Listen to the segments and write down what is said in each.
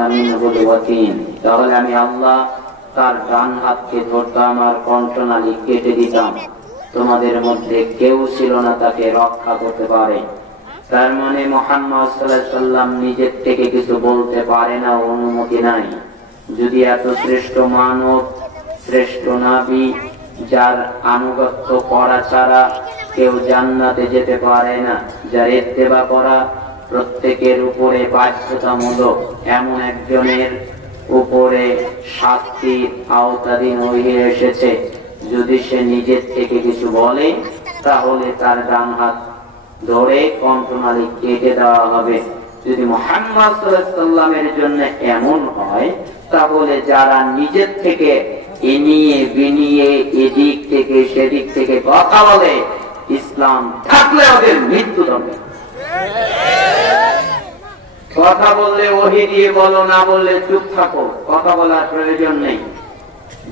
আনা মিনহুল ওয়াতিন, তাহলে আমি আল্লাহ তার ডান হাতকে ধরতাম আর কণ্ঠনালী কেটে দিতাম, তোমাদের মধ্যে কেউ ছিল না তাকে রক্ষা করতে পারে। তার মানে মুহাম্মদ সাল্লাল্লাহু আলাইহি ওয়াসাল্লাম নিজের থেকে কিছু বলতে পারে না, অনুমতি নাই। যদি এত শ্রেষ্ঠ মানব, শ্রেষ্ঠ নবী, যার আনুগত্য করা ছাড়া কেউ জান্নাতে যেতে পারে না, যার ইত্তেবা করা প্রত্যেকের উপরে বাধ্যতামূলক, এমন একজনের উপরে শাস্তির আওতাধীন হয়ে এসেছে, যদি সে নিজের থেকে কিছু বলে তাহলে তার ডান হাত ধরে কণ্ঠনালী কেটে দেওয়া হবে। যদি মুহাম্মদ সাল্লাল্লাহু আলাইহি ওয়াসাল্লামের জন্য এমন হয়, তাহলে যারা নিজের থেকে এনিয়ে বিনিয়ে এদিক থেকে সেদিক থেকে কথা বলে, ইসলাম থাকলে ওদের মৃত্যুদণ্ড। কথা বললে ওহী দিয়ে বলো, না বললে চুপ থাকো, কথা বলার প্রয়োজন নেই।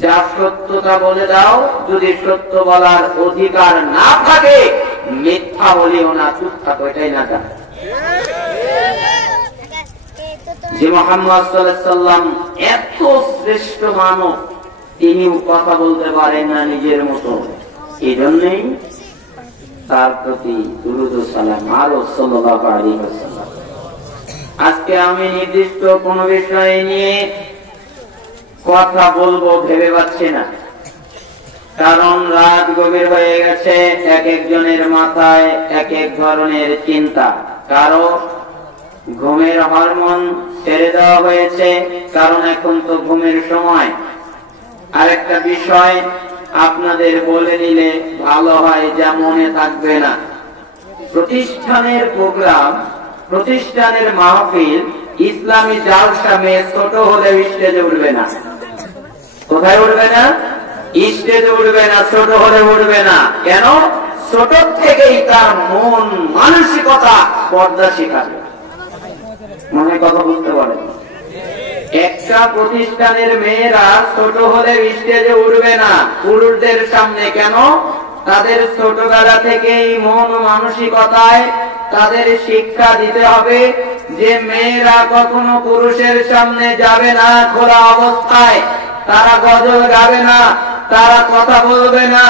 যা সত্যতা বলে দাও, যদি সত্য বলার অধিকার না থাকে মিথ্যা বলিও না, চুপ থাকো, এটাই না জানো। যে মুহাম্মদ সাল্লাল্লাহু আলাইহি ওয়াসাল্লাম এত শ্রেষ্ঠ মানব, তিনিও কথা বলতে পারেন না নিজের মতো, এই জন্যই তার প্রতি দুরূদ ও সালাম আরো সাল্লাল্লাহু আলাইহি ওয়াসাল্লাম। আজকে আমি নির্দিষ্ট কোন বিষয় নিয়ে কথা বলবো ভেবে পাচ্ছি না, কারণ রাত গভীর হয়ে গেছে। এক একজনের মাথায় এক এক ধরনের চিন্তা, কারো ঘুমের হরমোন ছেড়ে দেওয়া হয়েছে, কারণ এখন তো ঘুমের সময়। আরেকটা বিষয় আপনাদের বলে নিলে ভালো হয়, যা মনে থাকবে না। প্রতিষ্ঠানের প্রোগ্রাম, প্রতিষ্ঠানের মাহফিল, ইসলামী জালসা মেয়ে ছোট হলে স্টেজে উঠবে না। কোথায় উঠবে না? স্টেজে উঠবে না, ছোট হলে উঠবে না। কেন? ছোট থেকেই তার মন মানসিকতা পর্দা শিখাবে। মনে কথা বুঝতে পারেন? একটা প্রতিষ্ঠানের মেয়েরা ছোট হলে স্টেজে উঠবে না পুরুষদের সামনে। কেন? তাদের ছোটবেলা থেকেই মন মানসিকতায় তাদের শিক্ষা দিতে হবে যে মেয়েরা কখনো পুরুষের সামনে যাবে না খোলা অবস্থায়, তারা গজল গাবে না, তারা কথা বলবে না,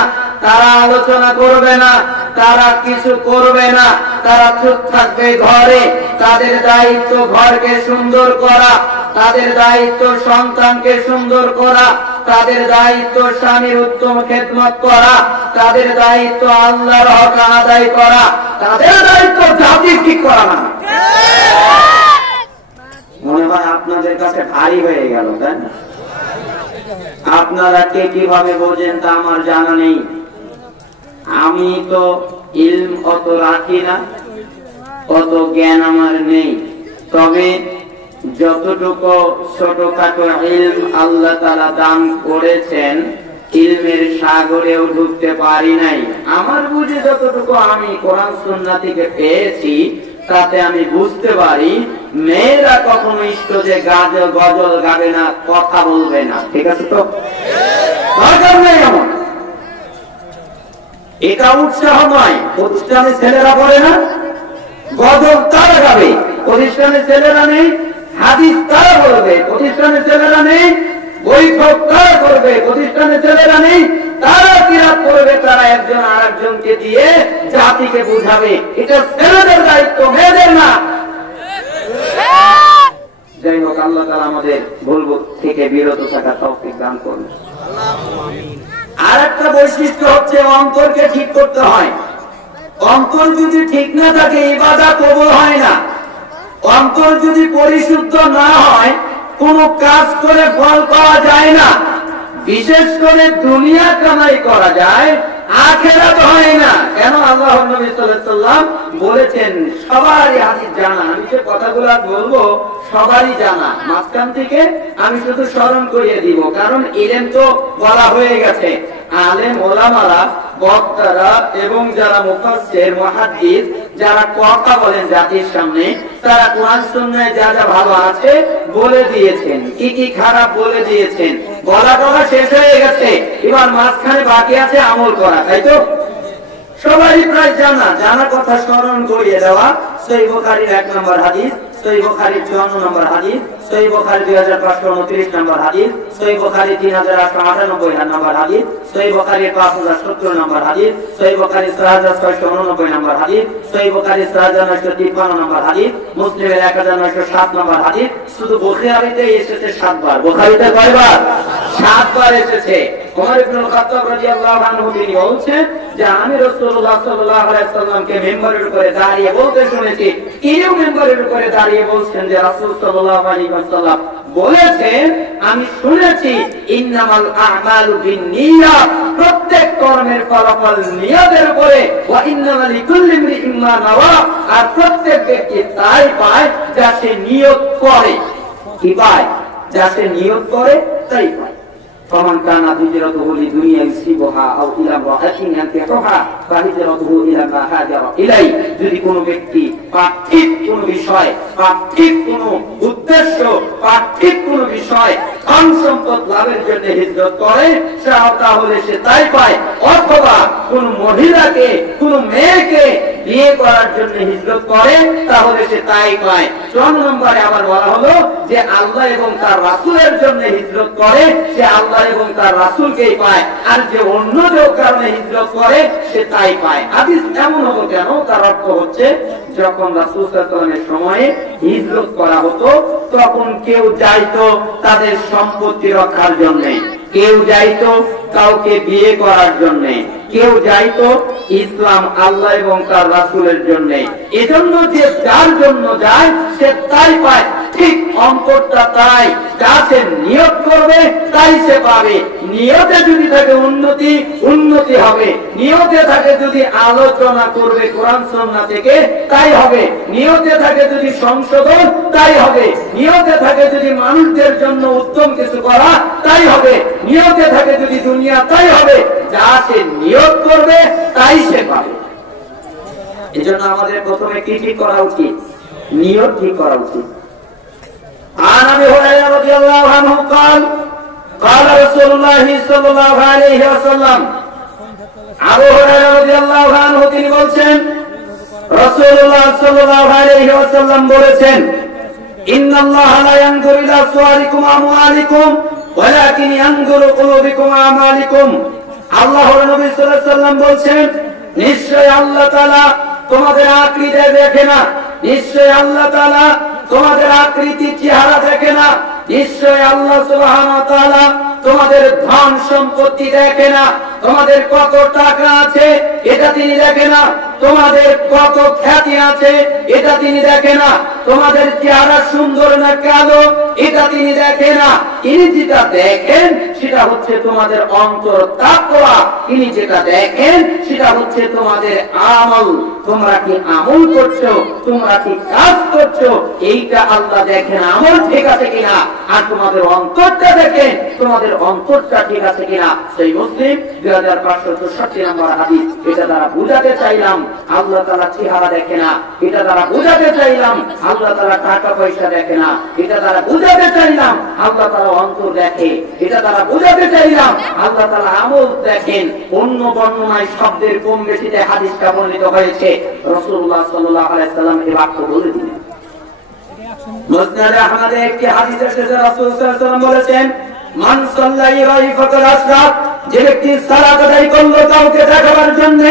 তারা আলোচনা করবে না, তারা কিছু করবে না, তারা চুপ থাকবে ঘরে। তাদের দায়িত্ব ঘরকে সুন্দর করা, তাদের দায়িত্ব সন্তানকে সুন্দর করা, তাদের দায়িত্ব স্বামীর উত্তম খেদমত করা, তাদের দায়িত্ব আল্লাহর হক আদায় করা, তাদের দায়িত্ব জাতি ঠিক করা না। মনে হয় আপনাদের কাছে ভারী হয়ে গেল, তাই না? আপনারা কে কিভাবে বোঝেন তা আমার জানা নেই। আমি তো ইলম অত রাখি না, অত জ্ঞান আমার নেই। তবে যতটুকু ছোটখাটো ইলম আল্লাহ তাআলা দান করেছেন, ইলমের সাগরেও ঢুকতে পারি নাই। আমার বুঝে যতটুকু আমি কোরআন সুন্নাহ থেকে পেয়েছি, তাতে আমি বুঝতে পারি মেয়েরা কখনো স্টেজে গজল গাবে না, কথা বলবে না। ঠিক আছে তো? দরকার নেই এমন। এটা উৎসাহ নয়। প্রতিষ্ঠানে ছেলেরা বলে না গজল তারা গাবে, প্রতিষ্ঠানের ছেলেরা নেই হাদিস তারা বলবে, প্রতিষ্ঠানের ছেলেরা নেই বৈঠক তারা করবে, প্রতিষ্ঠানের ছেলেরা নেই তারা কিরাত করবে, তারা একজন আর একজনকে দিয়ে জাতিকে বুঝাবে। এটা ছেলেদের দায়িত্ব, মেয়েদের না। যাই হোক, আল্লাহ তাআলা আমাদের ভুল থেকে বিরত থাকার তৌফিক দান করুন। আর একটা বৈশিষ্ট্য হচ্ছে অন্তরকে ঠিক করতে হয়। অন্তর যদি ঠিক না থাকে ইবাদত কবুল হয় না। অন্তর যদি পরিশুদ্ধ না হয় কোন কাজ করে ফল পাওয়া যায় না। বিশেষ করে দুনিয়া কামাই করা যায়, আখিরাত হয় না। কেন? আল্লাহর নবী সাল্লাল্লাহু আলাইহি ওয়াসাল্লাম বলেছেন, সবারই হাদিস জানা, আমি যে কথাগুলো বলবো সবারই জানা, মাঝখান থেকে আমি শুধু স্মরণ করিয়ে দিব, কারণ ইলম তো বলা হয়ে গেছে। আলেম ওলামারা, বক্তারা এবং যারা মুফাসসির মুহাদ্দিস যারা কথা বলেন জাতির সামনে, তারা কোরআন সুন্নাহয় যা যা ভালো আছে বলে দিয়েছেন, কি কি খারাপ বলে দিয়েছেন। বলা টলা শেষ হয়ে গেছে, এবার মাঝখানে বাকি আছে আমল করা, তাই তো? সবারই প্রায় জানা। জানা কথা স্মরণ করিয়ে দেওয়া। সহিহ বুখারীর 1 নম্বর হাদিস, সহিহ বুখারী 54 নম্বর হাদিস, সহিহ বুখারী 2529 নম্বর হাদিস, সহিহ বুখারী 3898 নম্বর হাদিস, সহিহ বুখারী 5070 নম্বর হাদিস, সহিহ বুখারী 6689 নম্বর হাদিস, সহিহ বুখারী 6953 নম্বর হাদিস, মুসলিমের 1907 নম্বর হাদিস। শুধু বুখারীতে এসেছে 7 বার। বুখারীতে কয়বার? 7 বার এসেছে। ওমর ইবনুল খাত্তাব রাদিয়াল্লাহু আনহু তিনি বলছেন যে আমি রাসূলুল্লাহ সাল্লাল্লাহু আলাইহি ওয়াসাল্লামকে মিম্বরের উপরে দাঁড়িয়ে বলতে শুনেছি। কেউ মিম্বরের উপরে দাঁড়িয়ে বলছেন যে রাসূল সাল্লাল্লাহু আলাইহি ওয়াসাল্লাম বলেছেন, আমি শুনেছি ইন্নামাল আ'মালু বিন্নিয়াত, প্রত্যেক কর্মের ফলাফল নিয়তের উপরে, ওয়া ইন্নামা লিকুল্লি ইমরিইন মা নাওয়া, আর প্রত্যেক ব্যক্তি তাই পায় যা সে নিয়ত করে। কি পায়? যা সে নিয়ত করে তাই পায়। فمن كانت هجرته لدنيا يصيبها او الى امرأة ينكحها فهجرته الى ما هاجر اليه। যদি কোনো ব্যক্তি পার্থিব কোনো বিষয়, পার্থিব কোনো উদ্দেশ্য, পার্থিব কোনো বিষয় ধন সম্পদ লাভের জন্য হিজরত করে, তাহলে সে তাই পায়। অথবা কোন মহিলাকে, কোন মেয়েকে বিয়ে করার জন্য হিজরত করে, তাহলে সে তাই পায়। 4 নম্বরে আবার বলা হলো যে আল্লাহ এবং তার রাসূলের জন্য হিজরত করে, সে আল্লাহ এবং তার রাসূলকেই পায়। আর যে অন্য কারণে হিজরত করে সে তাই পায়। হাদিস এমন হলো কেন? তার অর্থ হচ্ছে যখন রাসূল সাল্লাল্লাহু আলাইহি ওয়াসাল্লামের সময়ে হিজরত করা হতো, তখন কেউ যাইতো তাদের সম্পত্তি রক্ষার জন্য, কেউ যাইতো কাউকে বিয়ে করার জন্য, কেউ যাইতো ইসলাম, আল্লাহ এবং তার রাসূলের জন্য। এজন্য যে যার জন্য যায় সে তাই পায়। ঠিক অন্তরটা তাই, যা সে নিয়ত করবে তাই সে পাবে। নিয়তে যদি থাকে উন্নতি, উন্নতি হবে। নিয়তে থাকে যদি আলোচনা করবে কোরআন সুন্নাহ থেকে, তাই হবে। নিয়তে থাকে যদি সংশোধন, তাই হবে। নিয়তে থাকে যদি মানুষদের জন্য উত্তম কিছু করা, তাই হবে। নিয়তে থাকে যদি দুনিয়া, তাই হবে। যা সে নিয়ত করবে তাই সে পাবে। এজন্য আমাদের প্রথমে কি ঠিক করা উচিত? নিয়ত ঠিক করা উচিত। عن ابي هريره رضي الله عنه قال قال رسول الله صلى الله عليه وسلم আবু হুরায়রা রাদিয়াল্লাহু আনহু তিনি বলেন, রাসূলুল্লাহ সাল্লাল্লাহু আলাইহি ওয়াসাল্লাম বলেছেন, ইন্নাল্লাহা লা ইয়ানজুরু ইলা সুওয়ারিকুম ওয়া আমওয়ালিকুম ওয়ালাকিন ইয়ানজুরু কুলুবিকুম ওয়া আমালিকুম। আল্লাহর নবী সাল্লাল্লাহু আলাইহি ওয়াসাল্লাম বলেন, নিশ্চয় আল্লাহ তাআলা তোমাদের আকীদা দেখে না, নিশ্চয় আল্লাহ তাআলা তোমাদের আকৃতি চেহারা দেখে না, নিশ্চয় আল্লাহ সুবহানাহু ওয়া তাআলা তোমাদের ধন সম্পত্তি দেখে না, তোমাদের কত টাকা আছে এটা তিনি দেখে না, তোমাদের কত খ্যাতি আছে এটা তিনি দেখে না, তোমাদের চেহারা সুন্দর না কালো এটা তিনি দেখে না। তিনি যেটা দেখেন সেটা হচ্ছে তোমাদের অন্তর তাকওয়া। তিনি যেটা দেখেন সেটা হচ্ছে তোমাদের আমল। তোমরা কি আমল করছো, তোমরা কি কাজ করছো, এইটা আল্লাহ দেখেন আমল ঠিক আছে কিনা। আর তোমাদের অন্তরটা দেখেন, তোমাদের অন্তরটা ঠিক আছে কিনা। সেই মুসলিম 2564 নম্বর হাদিস। এটা দ্বারা বুঝাতে চাইলাম আল্লাহ তাআলা চেহারা দেখে না, এটা দ্বারা বুঝাতে চাইলাম আল্লাহ তাআলা টাকা পয়সা দেখে না, এটা দ্বারা বুঝাতে চাইলাম আল্লাহ তাআলা অন্তর দেখে, এটা দ্বারা বুঝাতে চাইলাম আল্লাহ তাআলা আমল দেখেন। অন্য বর্ণনায় শব্দের কম বেশিতে হাদিসটা বর্ণিত হয়েছে। রাসূলুল্লাহ সাল্লাল্লাহু আলাইহি ওয়াসাল্লাম এই বাক্য বলে দিলেন। মুসনাদ আহমদে একটি হাদিস এসেছে, রাসূল সাল্লাল্লাহু আলাইহি ওয়াসাল্লাম বলেছেন, মান সাল্লাই রাইফাতাল আসরাত, যে ব্যক্তি সালাত আদায় করলো কাউকে দেখাবার জন্য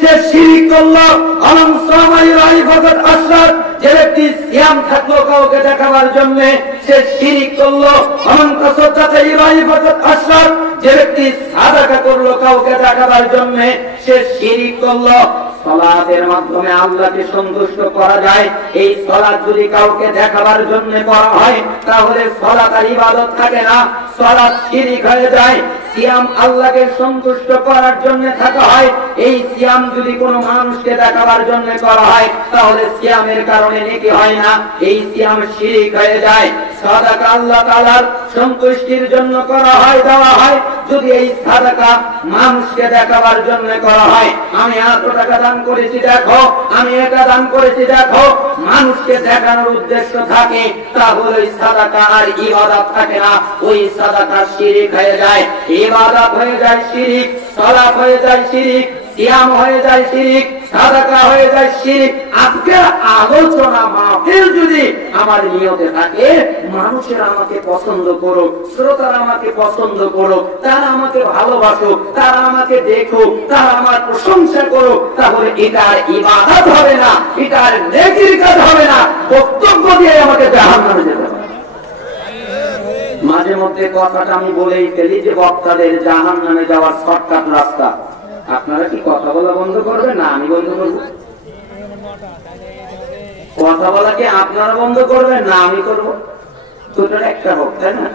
সে শিরক করলো। আলম সামাই রাইফাতাল আসরাত, যে ব্যক্তি সিয়াম থাকলো কাউকে দেখাবার জন্য সে শিরক করলো। আমান তাসাদ্দাকা রাইফাতাল আসরাত, যে ব্যক্তি সাদাকা করলো কাউকে দেখাবার জন্য সে শিরক করলো। সালাতের মাধ্যমে আল্লাহকে সন্তুষ্ট করা যায়। এই সালাত যদি কাউকে দেখাবার জন্য করা হয় তাহলে সালাত আর ইবাদত থাকে না, সালাত শিরক হয়ে যায়। সিয়াম আল্লাহকে সন্তুষ্ট করার জন্য থাকা হয়, এই সিয়াম যদি কোনো মানুষকে দেখাবার জন্য করা হয় তাহলে সিয়ামের কারণে নেকি হয় না, এই সিয়াম শিরক হয়ে যায়। সাদাকা আল্লাহ তাআলার সন্তুষ্টির জন্য করা হয়, দেওয়া হয়। যদি এই সাদাকা মানুষকে দেখাবার জন্য করা হয়, আমি এত টাকা দান করেছি দেখো, আমি এটা দান করেছি দেখো, মানুষকে দেখানোর উদ্দেশ্য থাকে, তাহলে ওই সাদাকা আর ইবাদত থাকে না, ওই সাদাকা শিরক হয়ে যায়। ইবাদত হয়ে যায় শিরক, সালাত হয়ে যায় শিরক, সিয়াম হয়ে যায় শিরক, সাদাকা হয়ে যায় শিরক। আজকের আলোচনা মাহফিল যদি আমার নিয়তে থাকে মানুষের আমাকে পছন্দ করুক, শ্রোতারা আমাকে পছন্দ করুক, তারা আমাকে ভালোবাসুক, তারা আমাকে দেখুক, তারা আমার প্রশংসা করুক, তাহলে এটার ইবাদত হবে না, এটার নেকির কাজ হবে না, বক্তব্য দিয়ে আমাকে জাহান্নামে যেতে হবে। মাঝে মধ্যে কথাটা আমি বলেই ফেলি যে বক্তাদের জাহান্নামে যাওয়ার শর্টকাট রাস্তা। আপনারা কি কথা বলা বন্ধ করবেন না আমি বন্ধ করবো? কথা বলা কি আপনারা বন্ধ করবেন না আমি করবো? দুটোর একটা হোক, তাই না?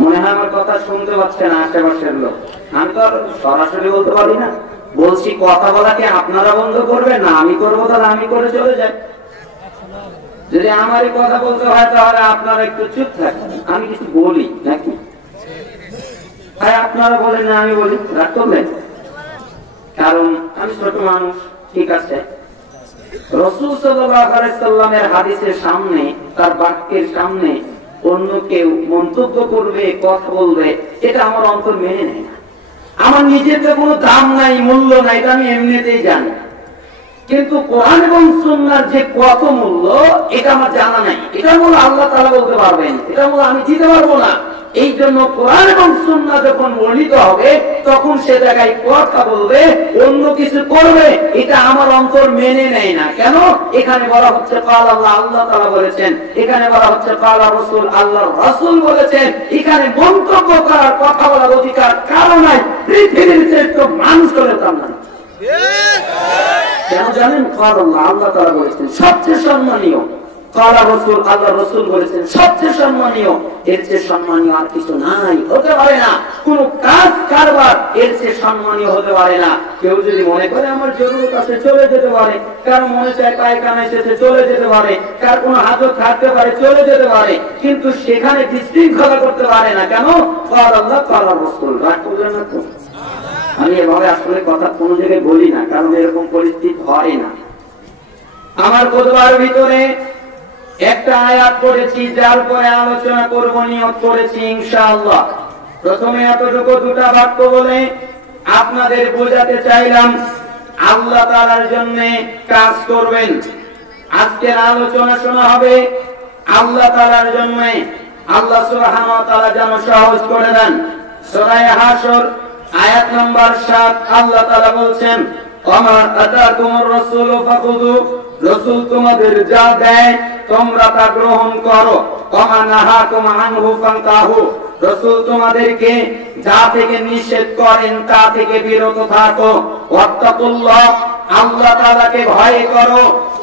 মনে হয় আমার কথা শুনতে পাচ্ছে না আশেপাশের লোক। আমি তো আর সরাসরি বলতে পারি না। বলছি কথা বলা কি আপনারা বন্ধ করবেন না আমি করবো? তাহলে আমি করে চলে যাই। যদি আমারই কথা বলতে হয় তাহলে আপনারা একটু চুপ থাকবেন, আমি কিছু বলি নাকি? ভাই আপনারা বলেন না আমি বলি, রাগ করবেন? কারণ আমি ছোট মানুষ, ঠিক আছে। রাসূল সাল্লাল্লাহু আলাইহি সাল্লামের হাদিসের সামনে, তার বাক্যের সামনে অন্য কেউ মন্তব্য করবে, কথা বলবে, এটা আমার অন্তর মেনে নেয় না। আমার নিজের তো কোনো দাম নাই, মূল্য নাই, এটা আমি এমনিতেই জানি। কিন্তু কোরআন এবং সুন্নাহর যে কত মূল্য এটা আমার জানা নাই। এটা মূল্য আল্লাহ তাআলা বলতে পারবেন, এটা মূল্য আমি দিতে পারবো না। এই জন্য কোরআন এবং সুন্নাহ যখন বর্ণিত হবে তখন সে জায়গায় কথা বলবে, অন্য কিছু করবে, এটা আমার অন্তর মেনে নেয় না। কেন? এখানে বলা হচ্ছে কাল আল্লাহ, আল্লাহ তাআলা বলেছেন। এখানে বলা হচ্ছে কাল রাসূল, আল্লাহর রাসূল বলেছেন। এখানে মন্তব্য করার, কথা বলার অধিকার কারো নাই। পৃথিবীর শ্রেষ্ঠ মানুষ হলো তার নাম। কেন জানেন? কাল আল্লাহ, আল্লাহ তাআলা বলেছেন সবচেয়ে সম্মানীয়। কালা রাসূল, আল্লাহ রাসূল বলেছেন সবচেয়ে সম্মানীয়। এর চেয়ে সম্মানীয় আর কিছু নাই, হতে পারে না। কোন কাজ কারবার এর চেয়ে সম্মানীয় হতে পারে না। কেউ যদি মনে করে আমার জরুরত আছে চলে যেতে পারে, কার মনে চায় পায়খানা এসেছে চলে যেতে পারে, কার কোনো হাজত থাকতে পারে চলে যেতে পারে, কিন্তু সেখানে বিশৃঙ্খলা করতে পারে না। কেন? কাল আল্লাহ, কালা রাসূল। রাগ করবেন না তো? আমি এভাবে আসলে কথা কোনো জায়গায় বলি না, কারণ এরকম পরিস্থিতি হয় না। আমার খুতবার ভিতরে একটা আয়াত পড়েছি, যার পরে আলোচনা করব নিয়ত করেছি ইনশাআল্লাহ। প্রথমে এতটুকু দুটা বাক্য বলে আপনাদের বোঝাতে চাইলাম আল্লাহ তাআলার জন্য কাজ করবেন। আজকের আলোচনা শোনা হবে আল্লাহ তাআলার জন্য। আল্লাহ সুবহানাহু ওয়া তাআলা যেন সহজ করে দেন। সূরা হাশর আয়াত নাম্বার 7 আল্লাহ তাআলা বলছেন, ওমা আতাকুমুর রাসূলু ফাখুযু, রাসূল তোমাদের যা দেয় তোমরা তা গ্রহণ করো। ওমা নাহাকুম আনহু ফান্তাহু, রাসূল তোমাদেরকে যা থেকে নিষেধ করেন তা থেকে বিরত থাকো। ওয়াত্তাকুল্লাহ, আল্লাহ তাআলাকে ভয় করো।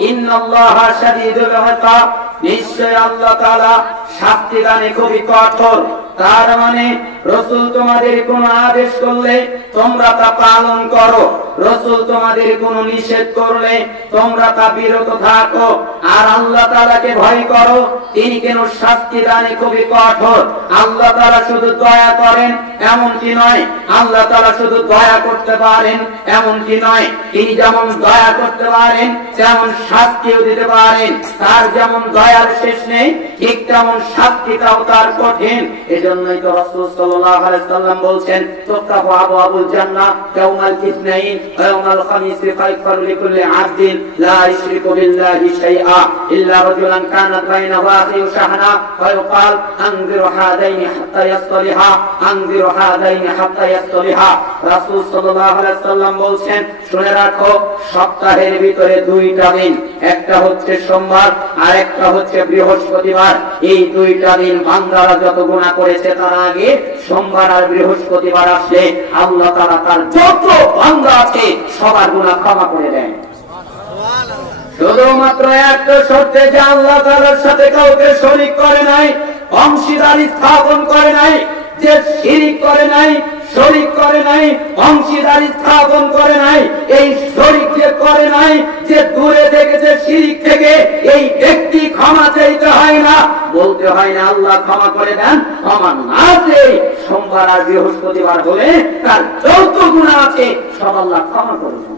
ইন্নাল্লাহা শাদীদুল ইকাব, নিশ্চয় আল্লাহ তাআলা শাস্তি দানে খুবই কঠোর। তার মানে রাসূল তোমাদের কোন আদেশ করলে তোমরা তা পালন করো, রাসূল তোমাদের কোন নিষেধ করলে তোমরা তা বিরত থাকো। আর আল্লাহ তাআলাকে ভয় করো, তিনি কেন শাস্তি দানে খুবই কঠোর। আল্লাহ তাআলা শুধু দয়া করেন এমন কি নয়, আল্লাহ তাআলা শুধু দয়া করতে পারেন এমন কি নয়। তিনি যেমন দয়া করতে পারেন তেমন শাস্তিও দিতে পারেন। তার যেমন দয়ার শেষ নেই, ঠিক তেমন শাস্তিটাও তার কঠিন। এজন্যই তো রাসূল সাল্লাল্লাহু আলাইহি সাল্লাম বলছেন, তুফতাহু আবওয়াবুল জান্নাহ ইয়াউমাল ইসনাইন ওয়া ইয়াউমাল খামিস ফায়ফারু লিকুল্লি আবদিন লা ইশরিকু বিল্লাহি শাইআ ইল্লা রাজুলান কানাত বাইনাহু আখিহি শাহনা ওয়া ইউকাল আনজিরু হাদাইনি হাত্তা ইয়াসলিহা, আনজিরু হাদাইনি হাত্তা ইয়াসলিহা। রাসূল সাল্লাল্লাহু আলাইহি সাল্লাম বলছেন, শুনে রাখো সপ্তাহের ভিতরে দুইটা দিন, একটা হচ্ছে সোমবার আর একটা হচ্ছে বৃহস্পতিবার। এই দুইটা দিন বান্দারা যত গুনাহ করেছে তার আগে সোমবার আর বৃহস্পতিবার আসলে আল্লাহ তাআলা তার যত বান্দা আছে সবার গুনাহ ক্ষমা করে দেন। শুধুমাত্র একটা শর্তে, যে আল্লাহ তাআলার সাথে কাউকে শরীক করে নাই, অংশীদারি স্থাপন করে নাই, যে শিরিক করে নাই, শরীক করে নাই, অংশীদারি স্থাপন করে নাই, এই শরীক যে করে নাই, যে দূরে থেকেছে শিরিক থেকে, এই ব্যক্তি ক্ষমা চাইতে হয় না, বলতে হয় না আল্লাহ ক্ষমা করে দেন। ক্ষমা না চেয়ে সোমবার আর বৃহস্পতিবার হলে তার যত গুনাহ আছে সব আল্লাহ ক্ষমা করে দেন।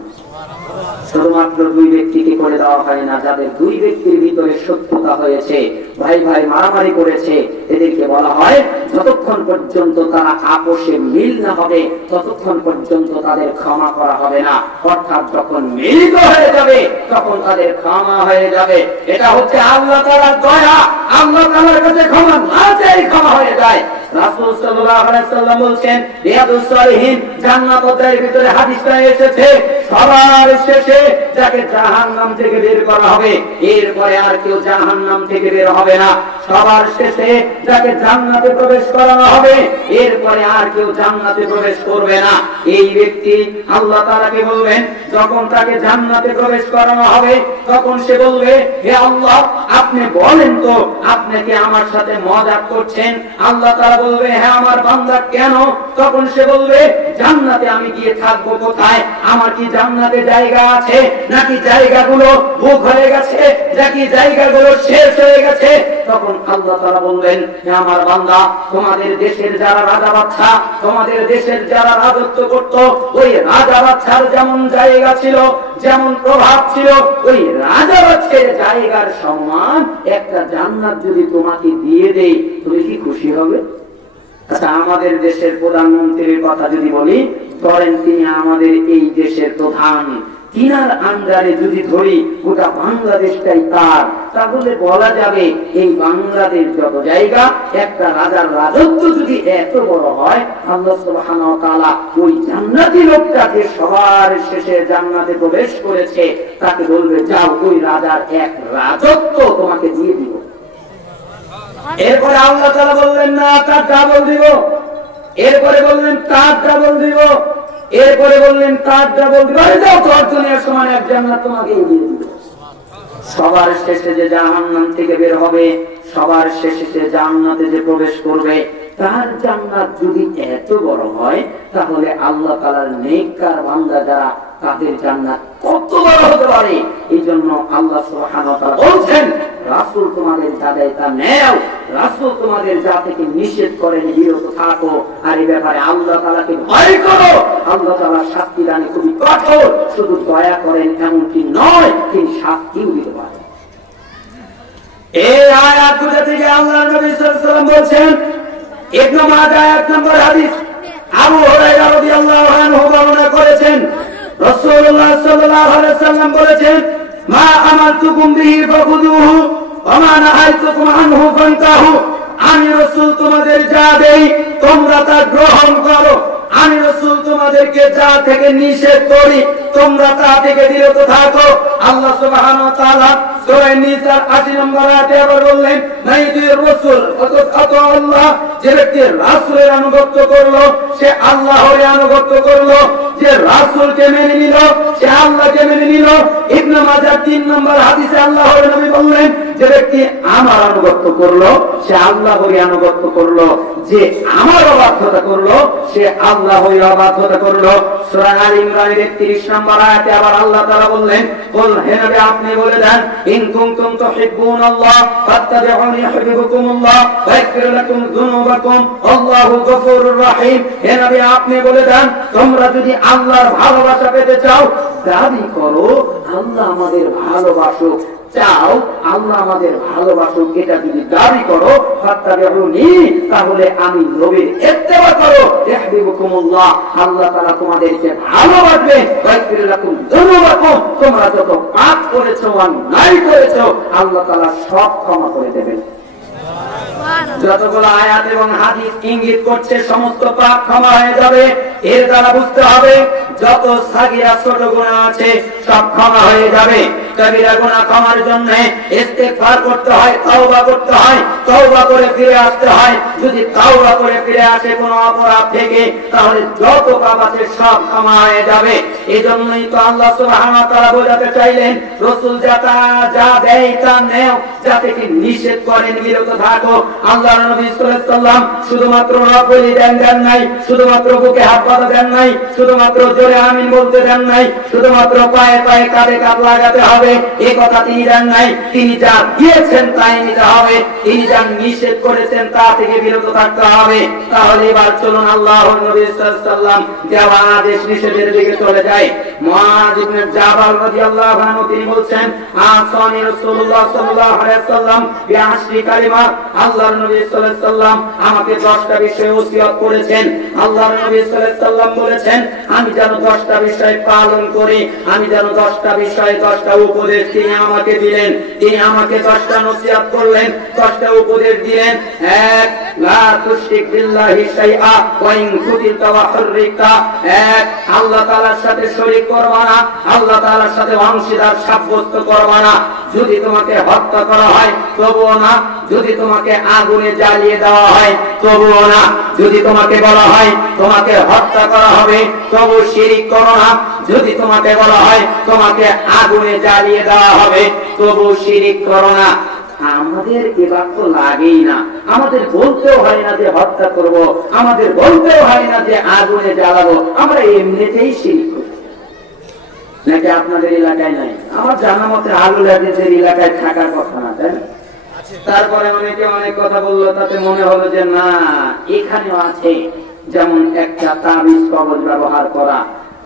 শুধুমাত্র দুই ব্যক্তিকে করে দেওয়া হয় না, যাদের দুই ব্যক্তির ভিতরে শত্রুতা হয়েছে, ভাই ভাই মারামারি করেছে, এদেরকে বলা হয় যতক্ষণ পর্যন্ত তারা আপোষে মিল না হবে ততক্ষণ পর্যন্ত তাদের ক্ষমা করা হবে না। অর্থাৎ যখন মিলিত হয়ে যাবে তখন তাদের ক্ষমা হয়ে যাবে। এটা হচ্ছে আল্লাহ তাআলার দয়া। আল্লাহ তাআলার কাছে ক্ষমা না চাই ক্ষমা হয়ে যায়। রাসূল সাল্লাল্লাহু আলাইহি ওয়াসাল্লাম বলেন, রিয়াদুস সালিহিন জান্নাতের ভিতরে হাদিসটা এসেছে, সবার শেষে যাকে জাহান্নাম থেকে বের করা হবে, এরপরে আর কেউ জাহান্নাম থেকে বের হবে না। সবার শেষে যাকে জান্নাতে প্রবেশ করানো হবে, এরপরে আর কেউ জান্নাতে প্রবেশ করবে না। এই ব্যক্তি আল্লাহ তাআলাকে বলবেন, যখন তাকে জান্নাতে প্রবেশ করানো হবে তখন সে বলবে, হে আল্লাহ, আপনি বলেন তো আপনি কি আমার সাথে মজাক করছেন? আল্লাহ তাআলা বলবে, হ্যাঁ আমার বান্দা, কেন? তখন সে বলবে, জান্নাতে আমি গিয়ে থাকবো কোথায়? আমার কি জান্নাতে জায়গা আছে নাকি জায়গাগুলো বুক হয়ে গেছে, নাকি জায়গাগুলো শেষ হয়ে গেছে? তখন আল্লাহ তাআলা বলবেন, হে আমার বান্দা, তোমাদের দেশের যারা রাজা বাদশা, তোমাদের দেশের যারা রাজত্ব করত, ওই রাজা বাদশার যেমন জায়গা ছিল, যেমন প্রভাব ছিল, ওই রাজা বাদশার জায়গার সমান একটা জান্নাত যদি তোমাকে দিয়ে দেই, তুমি কি খুশি হবে? আচ্ছা, আমাদের দেশের প্রধানমন্ত্রীর কথা যদি বলি, ধরেন তিনি আমাদের এই দেশের প্রধান, তিনার আন্ডারে যদি ধরি গোটা বাংলাদেশটাই তার, তাহলে বলা যাবে এই বাংলাদেশ যত জায়গা, একটা রাজার রাজত্ব যদি এত বড় হয়, আল্লাহ সুবহানাহু ওয়া তাআলা ওই জান্নাতি লোকটা যে সবার শেষে জান্নাতে প্রবেশ করেছে তাকে বলবে, যাও ওই রাজার এক রাজত্ব তোমাকে দিয়ে দিব। এরপরে আল্লাহ তাআলা বললেন, না, তার ডাবল দিব। এরপরে বললেন তার ডাবল দিব। এরপরে বললেন তার ডাবল দিব। যাও, তোর দুনিয়ার সমান এক জান্নাত তোমাকে দিয়ে দিব। সবার শেষে যে জাহান্নাম থেকে বের হবে, সবার শেষে যে জান্নাতে যে প্রবেশ করবে, তার জান্নাত যদি এত বড় হয়, তাহলে আল্লাহ তাআলার নেককার বান্দা যারা, তাদের জান্নাত কত বড় হতে পারে। এই জন্য আল্লাহ সুবহানাহু ওয়া তাআলা বলছেন, রাসূল তোমাদের যা দেয় তা নেও, রাসূল তোমাদের যা থেকে নিষেধ করেন বিরত থাকো, আর এই ব্যাপারে আল্লাহ তাআলাকে ভয় করো। আল্লাহ তাআলা শাস্তি দানে খুবই কঠোর, শুধু দয়া করেন এমনকি নয়, তিনি শাস্তিও দিতে পারেন। এই আয়াতগুলো থেকে আল্লাহর নবী সাল্লাল্লাহু আলাইহি ওয়াসাল্লাম বলেছেন, ইবনে মাজাহ 1 নম্বর হাদিস, আবু হুরায়রা রাদিয়াল্লাহু আনহু বর্ণনা করেছেন, রাসূলুল্লাহ সাল্লাল্লাহু আলাইহি ওয়াসাল্লাম বলেছেন, মা আমারতুকুম বিহি ফাখুযুহু ওয়া মা নাহাইতুকুম আনহু ফান্তাহু। আমি রাসূল তোমাদের যা দেই তোমরা তা গ্রহণ করো, আমি রাসূল তোমাদেরকে যা থেকে নিষেধ করি তোমরা তা থেকে বিরত থাকো। আল্লাহ সুবহানাহু ওয়া তাআলা সূরা নিসার 80 নম্বর আয়াতে আবার বললেন, নাইদুর রাসূল অত আল্লাহ, যে ব্যক্তি রাসূলের আনুগত্য করলো সে আল্লাহর আনুগত্য করলো, যে রাসূলকে মেনে নিল সে আল্লাহকে মেনে নিল। ইবনে মাজাহ 3 নম্বর হাদিসে আল্লাহর নবী বললেন, যে ব্যক্তি আমার আনুগত্য করলো সে আল্লাহর আনুগত্য করলো, যে আমার অবাধ্যতা করলো সে আল্লাহর অবাধ্যতা করলো। সূরা আল ইমরানের 31 নম্বর আয়াতে আবার আল্লাহ তাআলা বললেন, বল হে নবী আপনি বলে দেন, ইন কুনতুম তুহিব্বুনাল্লাহ ফাত্তাবিউনি ইউহিব্বুকুমুল্লাহ ওয়া ইয়াগফির লাকুম যুনুবাকুম আল্লাহু গফুরুর রহিম। হে নবী আপনি বলে দেন, তোমরা যদি আল্লাহর ভালোবাসা পেতে চাও, দাবি করো আল্লাহ আমাদের ভালোবাসুক, চাও আল্লাহ আমাদের ভালোবাসুক, এটা যদি দাবি করো, ফাত্তাবিউনি, তাহলে আমি নবীর ইত্তেবা করো, ইউহিব্বুকুমুল্লাহ, আল্লাহ তাআলা তোমাদেরকে ভালোবাসবে, ওয়া ইয়াগফির লাকুম যুনুবাকুম, তোমরা যত পাপ করেছো অন্যায় করেছো আল্লাহ তাআলা সব ক্ষমা করে দেবেন। যতগুলো আয়াত এবং হাদিস ইঙ্গিত করছে সমস্ত পাপ ক্ষমা হয়ে যাবে, এর দ্বারা বুঝতে হবে যত সাগীরা ছোট গুনাহ আছে সব ক্ষমা হয়ে যাবে। কবিরা গুনাহ ক্ষমার জন্য ইস্তেগফার করতে হয়, তওবা করতে হয়, তওবা করে ফিরে আসতে হয়। যদি তওবা করে ফিরে আসে কোনো অপরাধ থেকে, তাহলে যত পাপ আছে সব ক্ষমা হয়ে যাবে। এজন্যই তো আল্লাহ সুবহানাহু ওয়া তাআলা বোঝাতে চাইলেন, রাসূল যা দেয় তা নেও, যা থেকে নিষেধ করেন বিরত থাকো। আল্লাহর নবী সাল্লাল্লাহু আলাইহি ওয়াসাল্লাম শুধুমাত্র নফলি দেন নাই, শুধুমাত্র বুকে হাত বাঁধা দেন নাই, শুধুমাত্র জোরে আমিন বলতে দেন নাই, শুধুমাত্র পায়ে পায়ে কাঁধে কাঁধ লাগাতে হবে এই কথা তিনি দেন নাই। তিনি যা দিয়েছেন তাই নিতে হবে। তিনি যা নিষেধ করেছেন তা থেকে বিরত থাকতে হবে। তাহলে এবার চলুন আল্লাহর নবী সাল্লাল্লাহু আলাইহি ওয়াসাল্লাম দেওয়া আদেশ নিষেধের দিকে চলে যায়। মুআয ইবনে জাবাল রাদিয়াল্লাহু আনহু তিনি বলছেন, আসানি রাসূলুল্লাহ সাল্লাল্লাহু আলাইহি ওয়াসাল্লাম বিআশরি কালিমা, আল্লাহর নবী সাল্লাল্লাহু আলাইহি ওয়াসাল্লাম আমাকে 10টা বিষয় ওসিয়ত করেছেন। আল্লাহর নবী সাল্লাল্লাহু আলাইহি ওয়াসাল্লাম বলেছেন, আমি যেন 10টা বিষয় পালন করি, আমি যেন 10টা বিষয় 10টা উপদেশ তিনি আমাকে দিলেন। তিনি আমাকে 10টা নসিহত করলেন, 10টা উপদেশ দিলেন। এক, লা তুশরিক বিল্লাহি শাইআ ওয়া ইন কুতিলতা ওয়া হুররিকা। এক, আল্লাহ তাআলার সাথে শরীক করবা না, আল্লাহ তাআলার সাথে অংশীদার সাব্যস্ত করবা না। যদি তোমাকে হত্যা করা হয় তবুও না, যদি তোমাকে আগুনে জ্বালিয়ে দেওয়া হয় তবুও না, যদি তোমাকে বলা হয় তোমাকে হত্যা করা হবে তবু শিরিক করো না, যদি তোমাকে বলা হয় তোমাকে আগুনে জ্বালিয়ে দেওয়া হবে তবু শিরিক করো না। আমাদের এবার তো লাগেই না, আমাদের বলতেও হয় না যে হত্যা করব, আমাদের বলতেও হয় না যে আগুনে জ্বালাবো, আমরা এমনিতেই শিরিক করি। নাকি আপনাদের এলাকায় নাই? আমার জানা মতে আলুল হাদিসের এলাকায় থাকার কথা না, তাই না? তারপরে অনেকে অনেক কথা বললো, তাতে মনে হলো যে না এখানেও আছে। যেমন একটা তাবিজ কবজ ব্যবহার করা,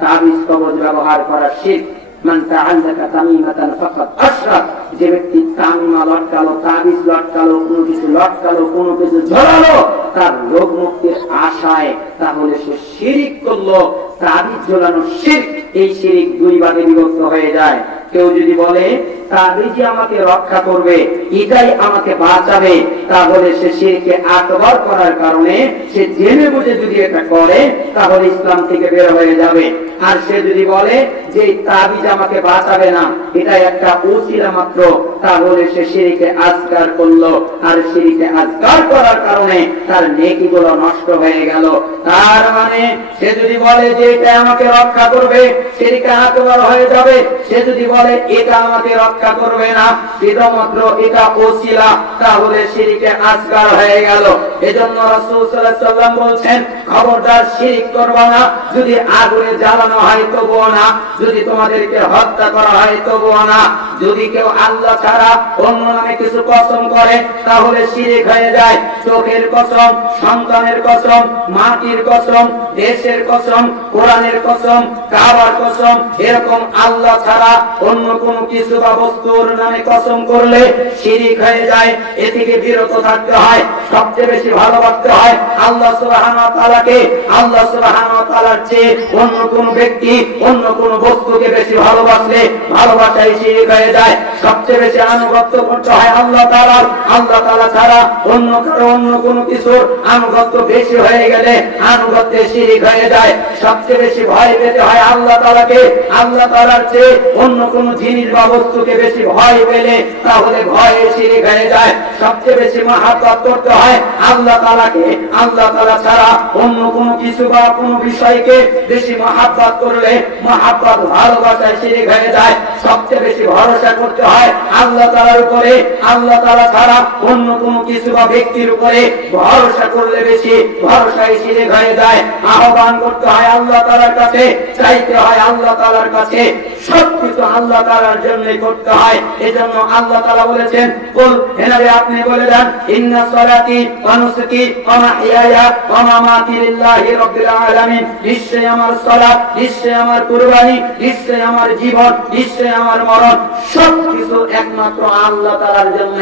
তাবিজ কবজ ব্যবহার করা শিরক। মান তাআল্লাকা তামিমাতান ফাকাদ আশরাক, যে ব্যক্তি তামিমা লটকালো, তাবিজ লটকালো, কোনো কিছু লটকালো, কোনো কিছু ঝোলালো তার রোগ মুক্তির আশায়, তাহলে সে শিরক করলো। তাবিজ ঝোলানো শিরক, এই শিরক দুই ভাগে বিভক্ত হয়ে যায়। কেউ যদি বলে তাবিজই আমাকে রক্ষা করবে, এটাই আমাকে বাঁচাবে, তাহলে সে শিরকে আকবার করার কারণে সে জেনে বুঝে যদি এটা করে তাহলে ইসলাম থেকে বের হয়ে যাবে। আর সে যদি বলে যে তাবিজ আমাকে বাঁচাবে না, এটা একটা ওসিলা মাত্র, তাহলে সে শিরকে আসগার করলো। আর শিরকে আসগার করার কারণে তার নেকিগুলো নষ্ট হয়ে গেল। তার মানে সে যদি বলে যে এটা আমাকে রক্ষা করবে, শিরকে আকবার হয়ে যাবে। সে যদি বলে এটা আমাকে রক্ষা করবে না, শুধুমাত্র এটা ওসিলা, তাহলে শিরকে আসগার হয়ে গেল। এজন্য রাসূল সাল্লাল্লাহু আলাইহি ওয়াসাল্লাম বলছেন, খবরদার শিরক করবা না। যদি আগুনে জ্বালানো হয় তবুও না, যদি তোমাদেরকে হত্যা করা হয় তবুও না। যদি কেউ আল্লাহ ছাড়া অন্য নামে কিছু কসম করে তাহলে শিরক হয়ে যায়। চোখের কসম, সন্তানের কসম, মাটির কসম, দেশের কসম, কোরআনের কসম, কাবার কসম, এরকম আল্লাহ ছাড়া অন্য কোন কিছু বা বস্তুর নামে কসম করলে শিরক হয়ে যায়। এ থেকে বিরত থাকতে হয়। সবচেয়ে বেশি ভালোবাসতে হয় আল্লাহ সুবহানাহু ওয়া তাআলাকে। আল্লাহ সুবহানাহু ওয়া তাআলার চেয়ে অন্য কোন ব্যক্তি, অন্য কোন বস্তুকে বেশি ভালোবাসলে ভালোবাসাই শিরক হয়ে যায়। সবচেয়ে বেশি আনুগত্য করতে হয় আল্লাহ তাআলার। আল্লাহ তাআলা ছাড়া অন্য কারো, অন্য কোন কিছুর আনুগত্য বেশি হয়ে গেলে আনুগত্যে শিরক হয়ে যায়। সবচেয়ে বেশি ভয় পেতে হয় আল্লাহ তাআলাকে। আল্লাহ তাআলার চেয়ে অন্য কোন জিনিস বা বস্তুকে বেশি ভয় পেলে তাহলে ভয়ে শিরক হয়ে যায়। সবচেয়ে বেশি মহব্বত করতে হয় আল্লাহ তাআলাকে। আল্লাহ তাআলা ছাড়া অন্য কোন কিছু বা কোন বিষয়কে বেশি মহব্বত করলে মহব্বত ভালোবাসায় শিরক হয়ে যায়। সবচেয়ে বেশি ভরসা করতে হয় আল্লাহ তাআলার উপরে। আল্লাহ তাআলা ছাড়া অন্য কোন কিছু বা ব্যক্তির উপরে ভরসা করলে বেশি ভরসায় শিরক হয়ে যায়। আহ্বান করতে হয় আল্লাহ তাআলার কাছে, চাইতে হয় আল্লাহ তাআলার কাছে। সবকিছু আল্লাহ তাআলার জন্যই করতে হয়। এজন্য আল্লাহ তাআলা বলেছেন, কুল, হে নবী আপনি বলে দেন, ইন্না সলাতি ওয়া নুসুকি ওয়া মাহইয়ায়া ওয়া মামাতি লিল্লাহি রাব্বিল আলামিন। নিশ্চয়ই আমার সালাত, নিশ্চয়ই আমার কুরবানি, নিশ্চয়ই আমার জীবন, নিশ্চয়ই আমার মরণ সবকিছু একমাত্র আল্লাহ তাআলার জন্য।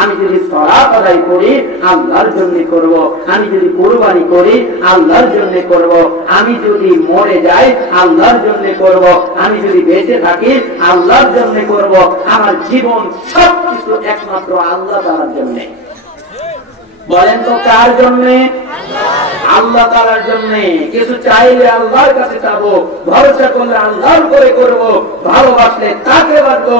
আমি যদি সালাত আদায় করি আল্লাহর জন্য করব, আমি যদি কুরবানি করি আল্লাহর জন্য করব, আমি যদি মরে যাই আল্লাহর জন্য করব, আমি যদি বেঁচে থাকি আল্লাহর জন্য করব। আমার জীবন সবকিছু একমাত্র আল্লাহ তাআলার জন্য। বলেন তো কার জন্য? আল্লাহ তাআলার জন্য। কিছু চাইলে আল্লাহর কাছে চাবো, ভরসা করলে আল্লাহর উপরে করব, ভালোবাসলে তাকে বাঁধবো।